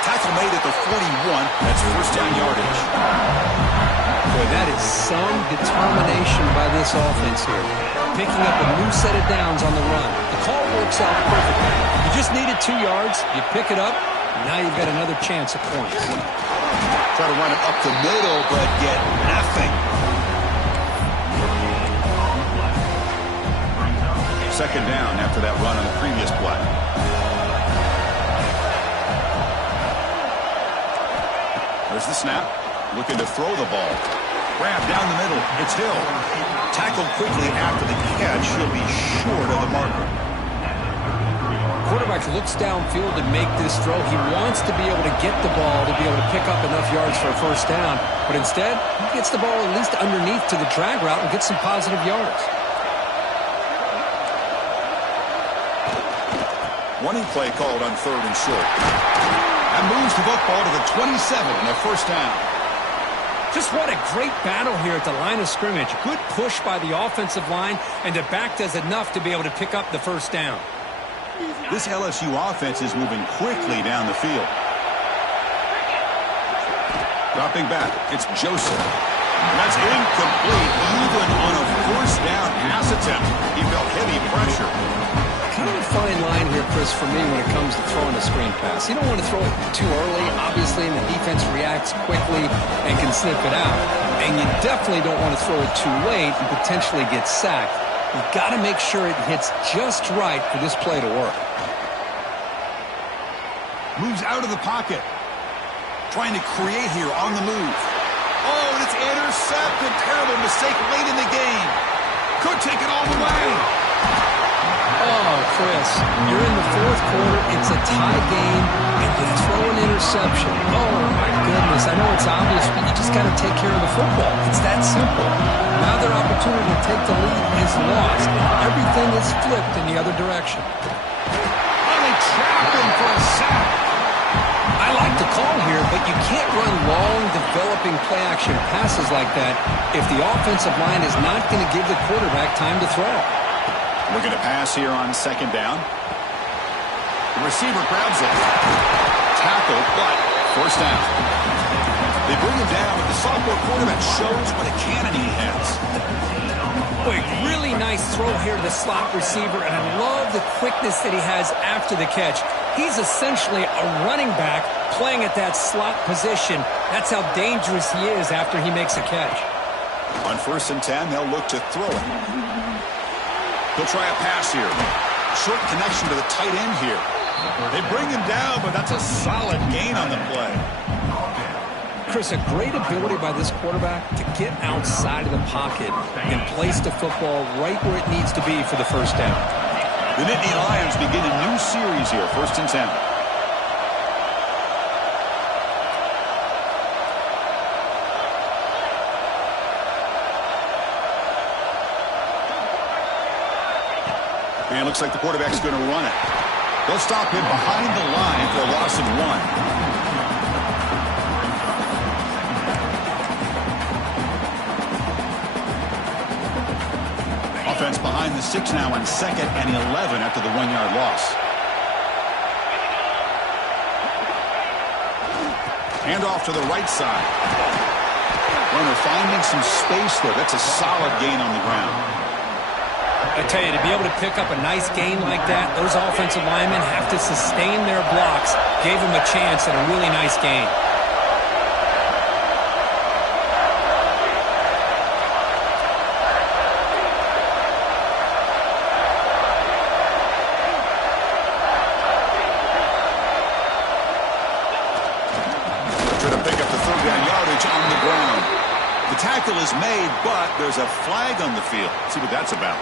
Tackle made at the 41. That's first down yardage. Boy, that is some determination by this offense here. Picking up a new set of downs on the run. The call works out perfectly. You just needed 2 yards. You pick it up. Now you've got another chance at points. Try to run it up the middle, but get nothing. Second down after that run on the previous play. There's the snap. Looking to throw the ball. Grab down the middle. It's Hill. Tackled quickly after the catch. He'll be short of the marker. Quarterback looks downfield to make this throw. He wants to be able to get the ball to be able to pick up enough yards for a first down. But instead, he gets the ball at least underneath to the drag route and gets some positive yards. Running play called on third and short. That moves the football to the 27 and a first down. Just what a great battle here at the line of scrimmage. Good push by the offensive line, and the back does enough to be able to pick up the first down. This LSU offense is moving quickly down the field. Dropping back, it's Joseph. And that's incomplete. Even on a first down pass attempt, he felt heavy pressure. Kind of a fine line here, Chris, for me when it comes to throwing a screen pass. You don't want to throw it too early, obviously, and the defense reacts quickly and can snip it out. And you definitely don't want to throw it too late and potentially get sacked. You've got to make sure it hits just right for this play to work. Moves out of the pocket. Trying to create here on the move. Oh, and it's intercepted. Terrible mistake late in the game. Could take it all the way. Oh, Chris, you're in the fourth quarter. It's a tie game, and you throw an interception. Oh, my goodness. I know it's obvious, but you just got to take care of the football. It's that simple. Now their opportunity to take the lead is lost. Everything is flipped in the other direction. Oh, they trapped him for a sack. I like the call here, but you can't run long, developing play-action passes like that if the offensive line is not going to give the quarterback time to throw. Looking to pass here on second down. The receiver grabs it. Tackled, but first down. They bring him down, but the sophomore quarterback shows what a cannon he has. Boy, really nice throw here to the slot receiver, and I love the quickness that he has after the catch. He's essentially a running back playing at that slot position. That's how dangerous he is after he makes a catch. On 1st and 10, they'll look to throw it. He'll try a pass here. Short connection to the tight end here. They bring him down, but that's a solid gain on the play. Chris, a great ability by this quarterback to get outside of the pocket and place the football right where it needs to be for the first down. The Nittany Lions begin a new series here, 1st and 10. And it looks like the quarterback's going to run it. They'll stop him behind the line for a loss of 1. Offense behind the 6 now on 2nd and 11 after the 1-yard loss. Hand off to the right side. Runner finding some space there. That's a solid gain on the ground. I tell you, to be able to pick up a nice gain like that, those offensive linemen have to sustain their blocks. Gave him a chance at a really nice gain. Tackle is made, but there's a flag on the field. Let's see what that's about.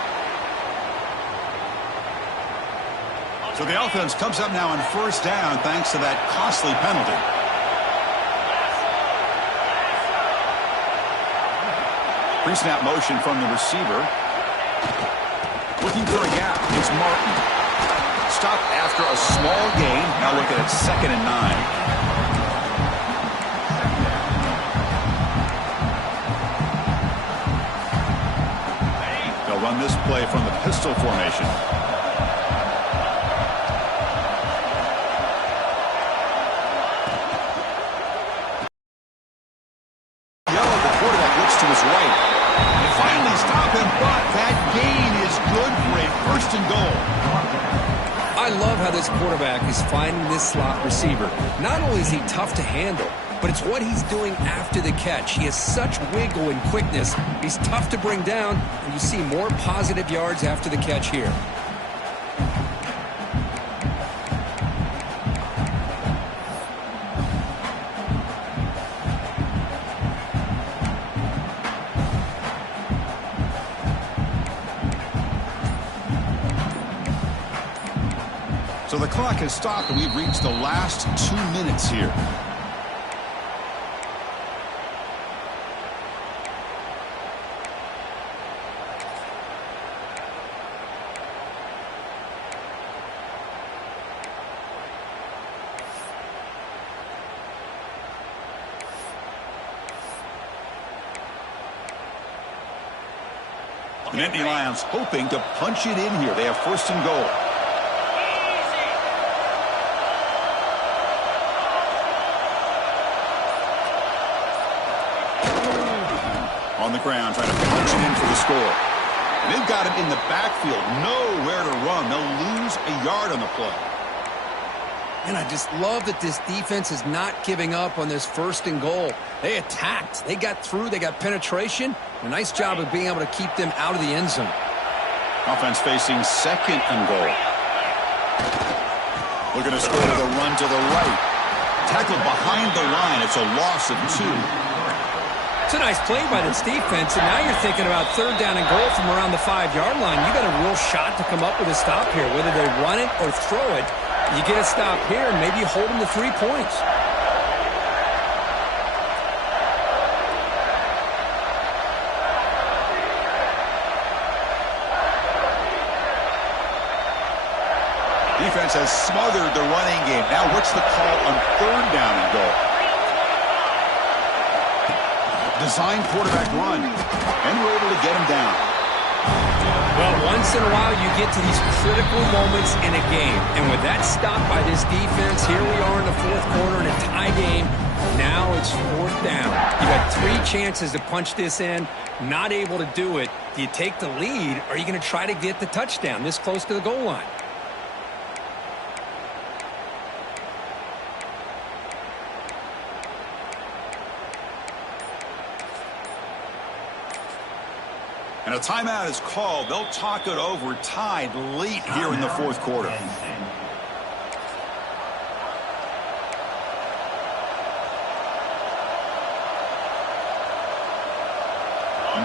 So the offense comes up now on 1st down thanks to that costly penalty. Pre-snap motion from the receiver. Looking for a gap. It's Martin. Stopped after a small gain. Now looking at 2nd and 9. Run this play from the pistol formation. Yellow, the quarterback looks to his right. They finally stop him, but that gain is good for a 1st and goal. I love how this quarterback is finding this slot receiver. Not only is he tough to handle, but it's what he's doing after the catch. He has such wiggle and quickness. He's tough to bring down, and you see more positive yards after the catch here. So the clock has stopped, and we've reached the last 2 minutes here. The Nittany Lions hoping to punch it in here. They have first and goal. On the ground, trying to punch it in for the score. They've got him in the backfield. Nowhere to run. They'll lose a yard on the play. And I just love that this defense is not giving up on this first and goal. They attacked. They got through. They got penetration. A nice job of being able to keep them out of the end zone. Offense facing second and goal. Looking to score with a run to the right. Tackled behind the line. It's a loss of 2. It's a nice play by this defense, and now you're thinking about third down and goal from around the 5-yard line. You got a real shot to come up with a stop here, whether they run it or throw it. You get a stop here, and maybe you hold them to 3 points. Defense has smothered the running game. Now what's the call on third down and goal? Design quarterback run, and we're able to get him down. Well, once in a while you get to these critical moments in a game. And with that stop by this defense, here we are in the fourth quarter in a tie game. Now it's fourth down. You got 3 chances to punch this in, not able to do it. Do you take the lead, or are you going to try to get the touchdown this close to the goal line? And a timeout is called. They'll talk it over, tied late here in the fourth quarter.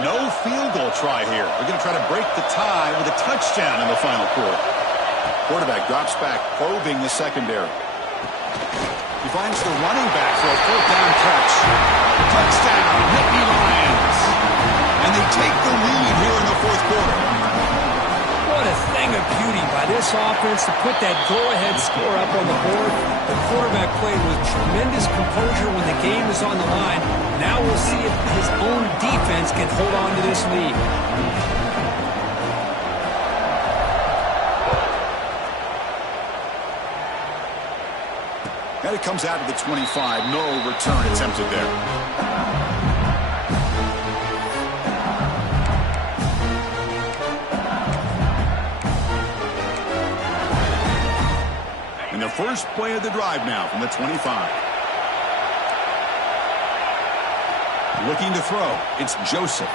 No field goal try here. They're going to try to break the tie with a touchdown in the final quarter. Quarterback drops back, probing the secondary. He finds the running back for a fourth down catch. Touchdown, Nittany Lions. And they take the lead here in the fourth quarter. What a thing of beauty by this offense to put that go-ahead score up on the board. The quarterback played with tremendous composure when the game is on the line. Now we'll see if his own defense can hold on to this lead. And it comes out to the 25. No return attempted there. And the first play of the drive now from the 25. Looking to throw. It's Joseph.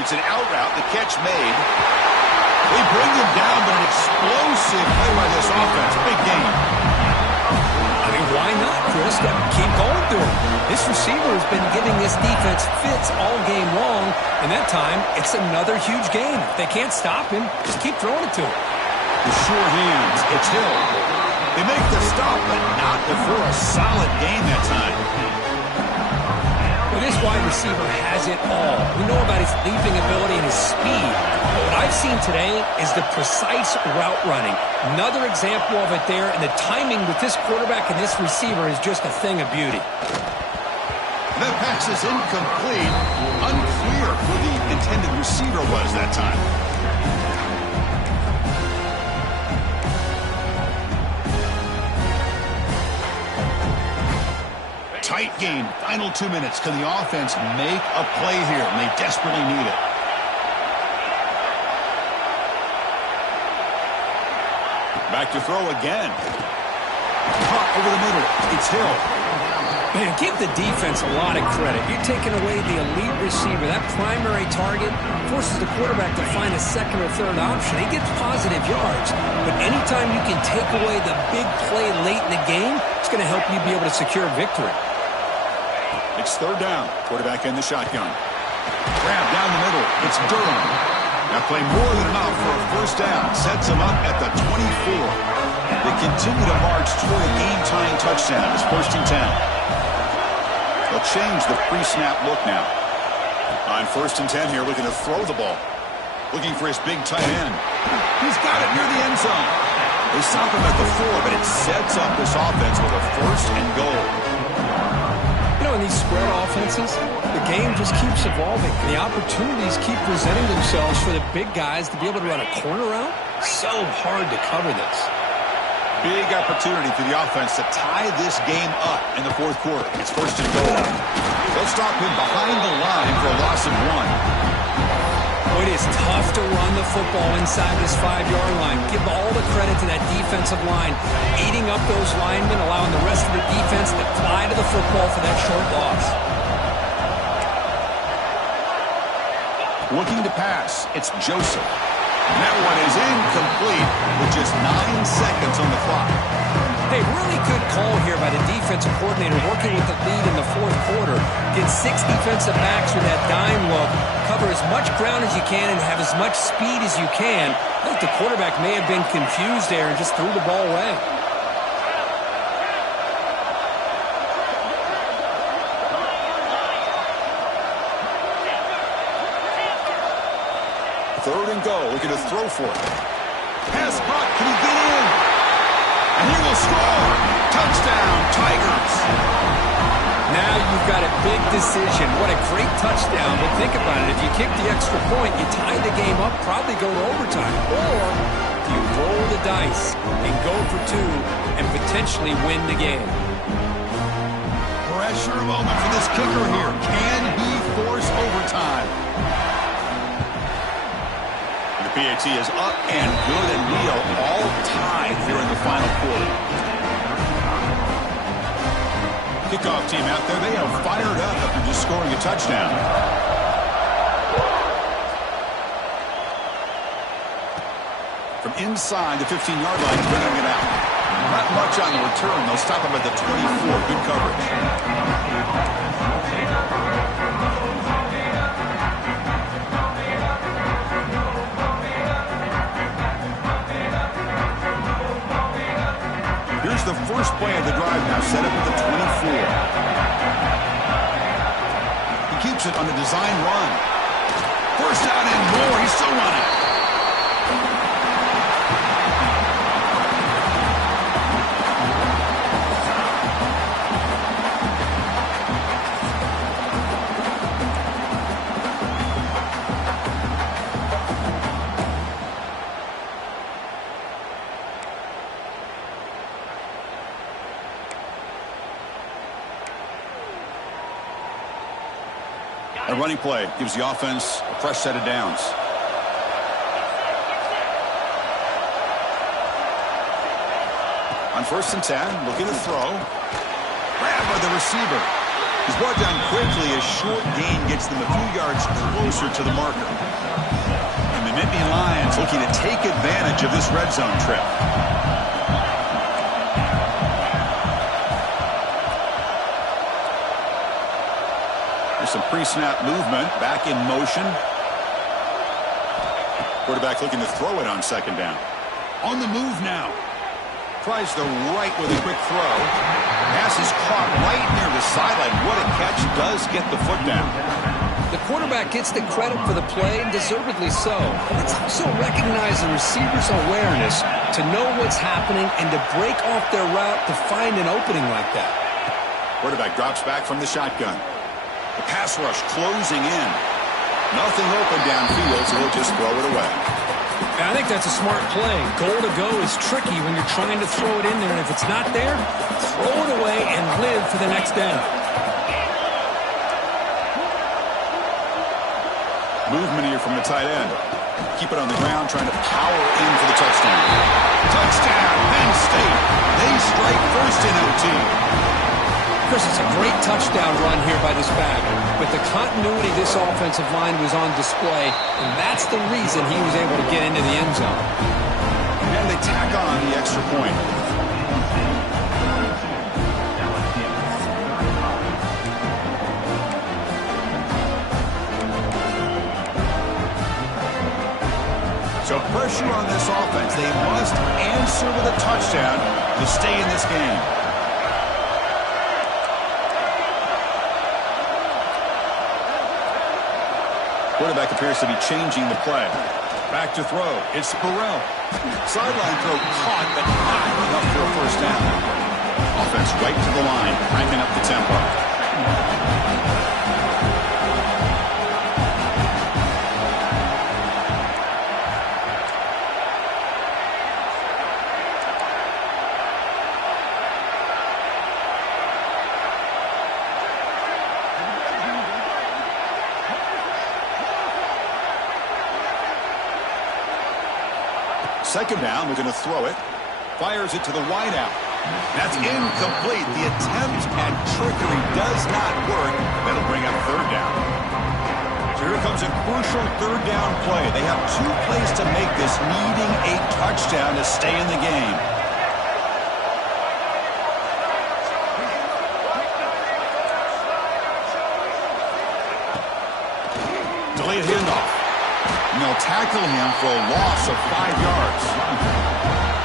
It's an out route. The catch made. They bring him down, but an explosive play by this offense. Big game. I mean, why not, Chris? Keep going through him. This receiver has been giving this defense fits all game long, and that time, it's another huge game. If they can't stop him, just keep throwing it to him. The sure hands. It's Hill. They make the stop, but not before a solid game that time. Well, this wide receiver has it all. We know about his leaping ability and his speed. But what I've seen today is the precise route running. Another example of it there, and the timing with this quarterback and this receiver is just a thing of beauty. That pass is incomplete. Unclear who the intended receiver was that time. Tight game. Final 2 minutes. Can the offense make a play here? And they desperately need it. Back to throw again. Caught over the middle. It's Hill. Man, give the defense a lot of credit. You're taking away the elite receiver. That primary target forces the quarterback to find a second or third option. He gets positive yards. But anytime you can take away the big play late in the game, it's going to help you be able to secure victory. It's third down. Quarterback in the shotgun. Grab down the middle. It's Durham. That play more than enough for a first down. Sets him up at the 24. They continue to march toward a game-tying touchdown. It's first and 10. They'll change the pre-snap look now. On first and 10 here, looking to throw the ball. Looking for his big tight end. He's got it near the end zone. They stop him at the 4, but it sets up this offense with a first and goal. You know, in these spread offenses, the game just keeps evolving. The opportunities keep presenting themselves for the big guys to be able to run a corner route. So hard to cover this. Big opportunity for the offense to tie this game up in the fourth quarter. It's first and goal. They'll stop him behind the line for a loss of 1. It is tough to run the football inside this 5-yard line. Give all the credit to that defensive line, eating up those linemen, allowing the rest of the defense to fly to the football for that short loss. Looking to pass, it's Joseph. And that one is incomplete with just 9 seconds on the clock. Hey, really good call here by the defensive coordinator working with the lead in the fourth quarter. Get 6 defensive backs with that dime look. Cover as much ground as you can and have as much speed as you can. I think the quarterback may have been confused there and just threw the ball away. Third and goal, looking to throw for it. Pass caught, can he get in? And he will score! Touchdown, Tigers! Now you've got a big decision. What a great touchdown. But think about it. If you kick the extra point, you tie the game up, probably go to overtime. Or do you roll the dice and go for 2 and potentially win the game? Pressure moment for this kicker here. Can he force overtime? The PAT is up and good, and we are all tied here in the final quarter. Kickoff team out there, they are fired up after just scoring a touchdown. From inside the 15-yard line, bringing it out. Not much on the return. They'll stop him at the 24. Good coverage. Here's the first play of the drive now, set up at the 24. He keeps it on the design run. First down and more. He's still running. A running play gives the offense a fresh set of downs. On first and 10, looking to throw. Grabbed by the receiver. He's brought down quickly as short gain gets them a few yards closer to the marker. And the Nittany Lions looking to take advantage of this red zone trip. Some pre-snap movement, back in motion. Quarterback looking to throw it on second down. On the move now. Tries the right with a quick throw. Pass is caught right near the sideline. What a catch, does get the foot down. The quarterback gets the credit for the play, and deservedly so. But let's also recognize the receiver's awareness to know what's happening and to break off their route to find an opening like that. Quarterback drops back from the shotgun. The pass rush closing in. Nothing open downfield, so he'll just throw it away. I think that's a smart play. Goal to go is tricky when you're trying to throw it in there, and if it's not there, throw it away and live for the next down. Movement here from the tight end. Keep it on the ground, trying to power in for the touchdown. Touchdown, Penn State. They strike first in OT. Chris, it's a great touchdown run here by this back, but the continuity of this offensive line was on display, and that's the reason he was able to get into the end zone. And they tack on the extra point. So pressure on this offense. They must answer with a touchdown to stay in this game. Quarterback appears to be changing the play. Back to throw. It's Burrell. Sideline throw caught, but not enough for a first down. Offense right to the line, cranking up the tempo. Second down, they're going to throw it. Fires it to the wideout. That's incomplete. The attempt at trickery does not work. That'll bring up third down. So here comes a crucial third down play. They have 2 plays to make this, needing a touchdown to stay in the game. Delayed handoff. And they'll tackle him for a loss of 5 yards.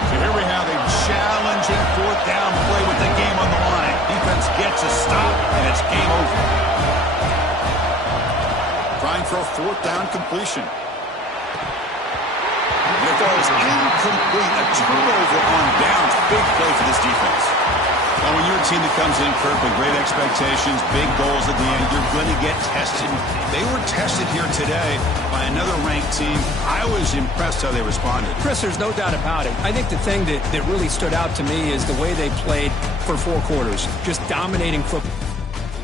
So here we have a challenging fourth down play with the game on the line. Defense gets a stop, and it's game over. Trying for a fourth down completion. And it falls incomplete. A turnover on downs. Big play for this defense. Well, when you're a team that comes in, Kirk, with great expectations, big goals at the end, you're going to get tested. They were tested here today by another ranked team. I was impressed how they responded. Chris, there's no doubt about it. I think the thing that really stood out to me is the way they played for 4 quarters, just dominating football.